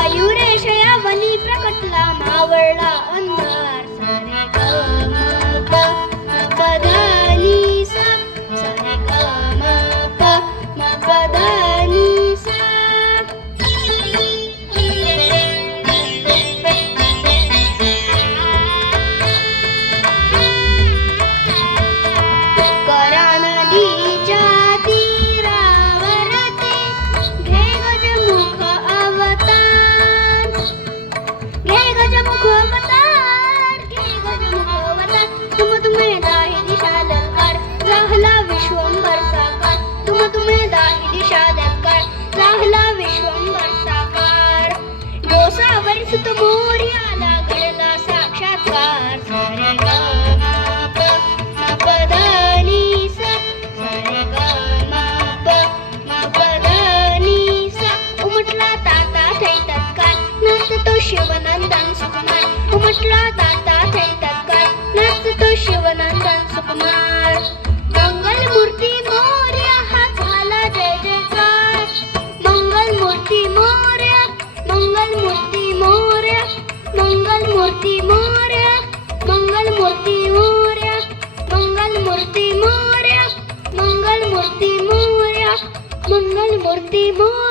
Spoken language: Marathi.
मयुरेशया वनी प्रकटला मावळला अंधार सारे ग म प म प ध नि सा सारे ग म प म प ध नि सा करा नदीच्या तीरावरती घे गजमुख अवतार घे गजमुख अवतार घे गजमुख अवतार तुम्हे दाही दिशा ललकार झाला विश्वंभर साकार तुम्हे दाही दिशा ललकार झाला विश्वंभर साकार डोसावर सुत मोरी आला घडला साक्षात्कार सारे ग म प म प ध नि सा सारे ग म प म प ध नि सा उमटला ताता थै तत्काळ नाचतो शिवनंदन सुकुमार उमटला ताता थै तत्काळ नाचतो शिवनंदन सुकुमार मंगल मूर्ती मोरया हा झाला जय जयकार मंगल मूर्ती मोरया मंगल मूर्ती मोरया मंगल मूर्ती मोरया मंगल मूर्ती मोरया मंगल मूर्ती मोरया मंगल मूर्ती मोरया मंगल मूर्ती मोरया